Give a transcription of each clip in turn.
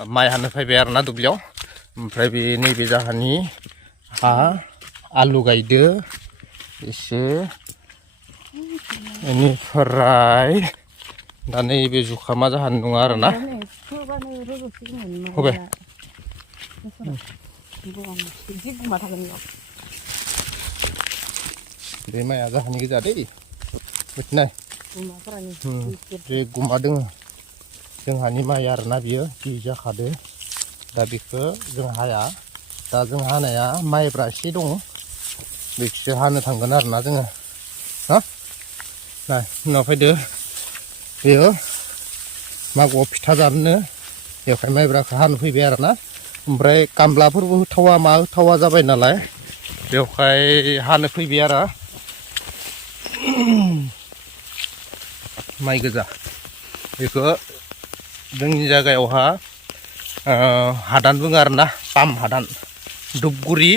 माइ हानो फैबाय आरोना दुब्लियाव ओमफ्राय बे नैबे जाहानि हा आलु गायदो एसे बेनिफ्राय दा नैबे जुखामा जाहानि नङा आरोना होबाय बे माइआ जाहानि गोजा दै मिथिनाय बे गुमा दोङो जोंहानि माइ आरोना बियो बि जाखादो दा बेखौ जों हाया दा जों हानाया माइब्रा एसे दङ बेखौसो हानो थांगोन आरोना जोङो हा नाय उनाव फैदो बेयो मागोआव फिथा जानोनो बेवहाय माइब्राखौ हानो फैबाय आरोना ओमफ्राय खामलाफोरबो होथावा मा होथावा जाबाय नालाय बेवहाय हानो फैबाय आरो माइ गोजा बेखौ जोंनि जायगायावहा हादान बुङो आरोना पाम हादान धुपगुरि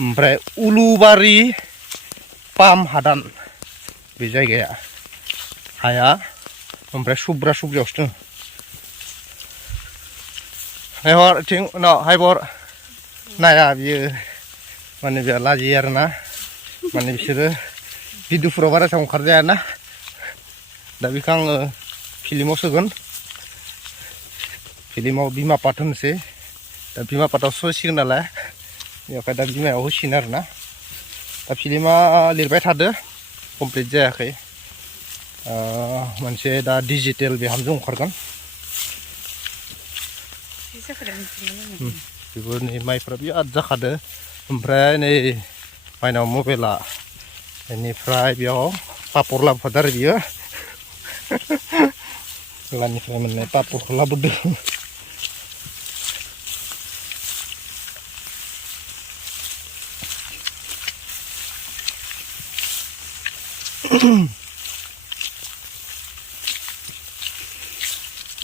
ओमफ्राय उलुबारि पाम हादान बे जायगाया हाया ओमफ्राय सुब्रा सुब्रियावसो दं हायहर थिं उनाव हायबर नाया बियो माने बिराद लाजियो आरोना माने बिसोरो भिडिअफोराव बारा एसां ओंखारजायाना दा बेखौ आङो फिल्माव सोगोन फिल्माव बिमा पाट होनोसै दा बिमा पाटाव सोसिगोन नालाय बेवहाय दा बिमायाव होसिगोन आरोना दा फिल्मा लिरबाय थादो कमप्लिट जायाखै मोनसे दा डिजिटेल बिहामजो ओंखारगोन बेबो नै माइफ्रा बिराद जाखादो ओमफ्राय नै माइनाव मबाइला बेनिफ्राय बेयाव पापर लाबोफादो आरो बियो गलानिफ्राय मोननाय पापरखौ लाबोदो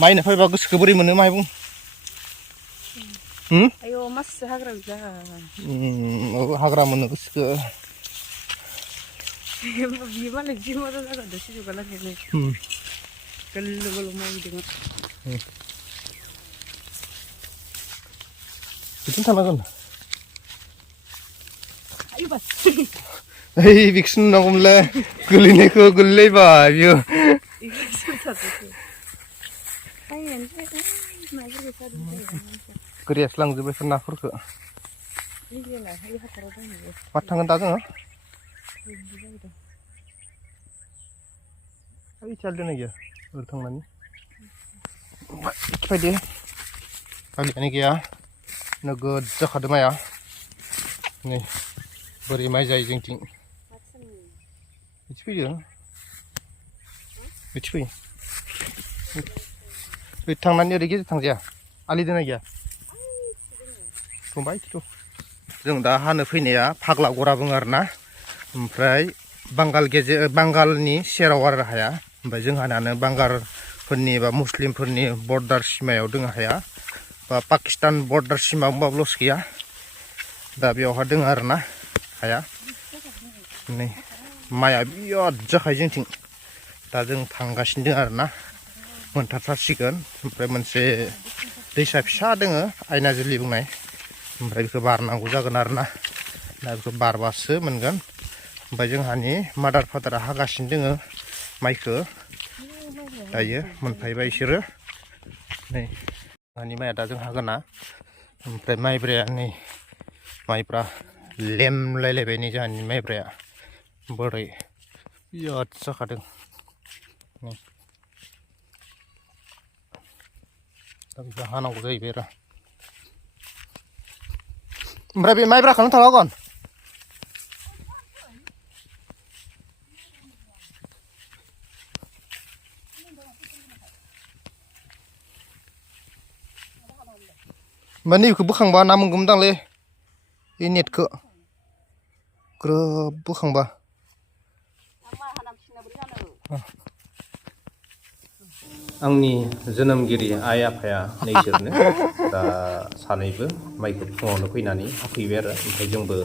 माइनो फैबा गोसोखौ बोरै मोनो माइ बुं आयौ मासि हाग्रा बिजा हाग्रा मोनो गोसोखौ बियो मालाय जि मोजां जागोन सिजौगा लागैनो गोल्लौ गोल्लौ माइ दङ बिथिं थांनांगोन आयौ बास ओइ बेखौसो नुनांगौमोनलै गोलैनायखौ गोलैलायबाय बियो गोरियासो लांजोब्बाय बेफोर नाफोरखौ माथो थांगोन दा जोङो ओइ चाल दोननाय गैया ओरै थांनानै फैदो गालियानो गैया नोगोद जाखादो माइआ नै बोरै माइ जायो जोंथिं बिदि फैयो बिदि फैयो ओरै थांनानै ओरै गेजेर थांजाया आलि दोननाय गैया फंबाय जों दा हानो फैनाया फाग्ला गरा बुङो आरोना ओमफ्राय बांगालनि सेराव आरो हाया ओमफ्राय जोंहानानो बांगालफोरनि बा मुस्लिमफोरनि बर्डार सिमायाव दङ हाया बा पाकिस्तान बर्डार सिमा होनबाबो लस गैया दा बेयावहा दङ आरोना हाया नै माइआ बिराद जाखायो जोंथिं दा जों थांगासिनो दङ आरोना मोनथारसिगोन ओमफ्राय मोनसे दैसा फिसा दोङो आयनाजुलि बुंनाय ओमफ्राय बेखौ बारनांगौ जागोन आरोना दा बेखौ बारबासो मोनगोन ओमफ्राय जोंहानि मादार फादारा हागासिनो दोङो माइखौ दायो मोनफैबाय बिसोरो नै जोंहानि माइया दा जों हागोना ओमफ्राय माइब्राया नै माइब्रा लेमलायलायबाय नै जोंहानि माइब्राया बोरै बिराद जाखादों दा बेखौ हानांगौ जाहैबाय आरो ओमफ्राय बे माइब्राखौनो थांनांगोन ओमफ्राय नैबेखौ बोखांबा ना मोनगौमोनदांलै बे नेटखौ ग्रोब बोखांबा आंनि जोनोमगिरि आइ आफाया नैसोरनो दा सानैबो माइखौ फुङावनो फैनानै हाफैबाय आरो ओमफ्राय जोंबो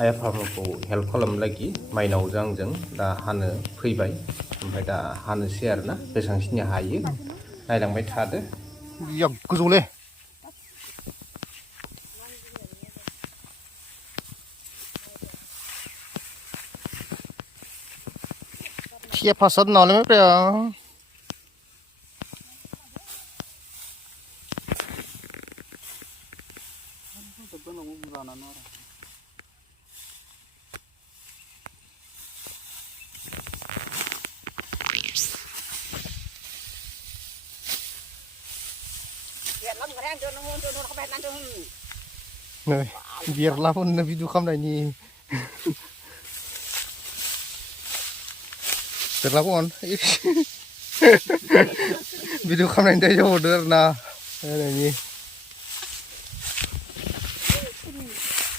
आइ आफाखौ हेल्प खालामनो लागि माइनावजों आंजों दा हानो फैबाय ओमफ्राय दा हानोसै आरोना बेसेबांखिनि हायो नायलांबाय थादो बिराद गोजौलै Siap pasat nalemnya pe ya. Nih, biarlah pun video kam ini. Biarlah pun. Video kam ini dia order na. Ini.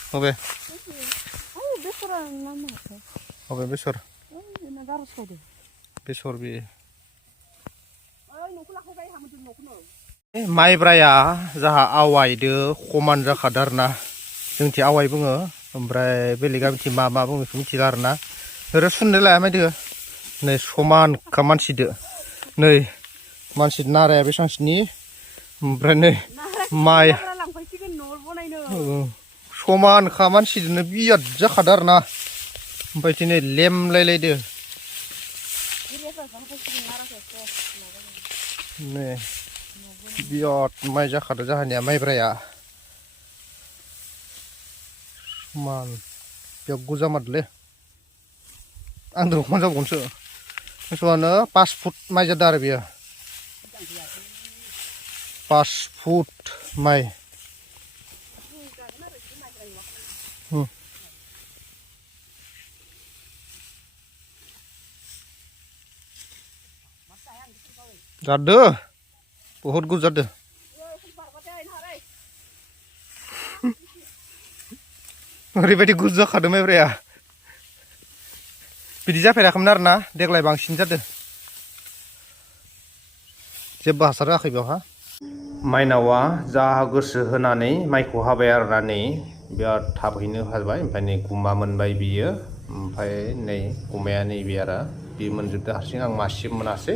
Oke. Oh, besar lama. Oke, besar. Oh, ini garus kode. Besar bi. Oh, nukulak kok kayak hamu nukuno. माइब्राया जाहा आवायदो खमान जाखादो आरोना जोंथि आवाय बुङो ओमफ्राय बेलेगा मिथि मा मा बुङो बेखौ मिथिला आरोना ओरै सुननो लाया मायदो नै समान खा मानसिदो नै मानसि नाराया बेसांसिनि ओमफ्राय नै माइ समान खा मानसिदोनो बिराद जाखादो आरोना ओमफ्राय दिनै लेमलायलायदो नै बिराद माइ जाखादो जाहानिया माइब्राया समान बिराद गोजामारलै आं दरखमान जाबावगोनसो मोसौआनो 5 फुट माइ जादों आरो बियो 5 फुट माइ जादों बहुत गुड जादों ओरैबायदि गुड जाखादों माइब्राया बिदि जाफेराखैमोन आरोना देग्लाय बांसिन जादों जेबो हासार होआखै बेयावहा माइनावा जा गोसो होनानै माइखौ हाबाय आरोना नै बिराद थाबैनो हाबाय ओमफ्राय नै गुमा मोनबाय बियो ओमफ्राय नै गुमाया नैबे आरो बि मोनजोबदों हारसिं आं मासेबो मोनासै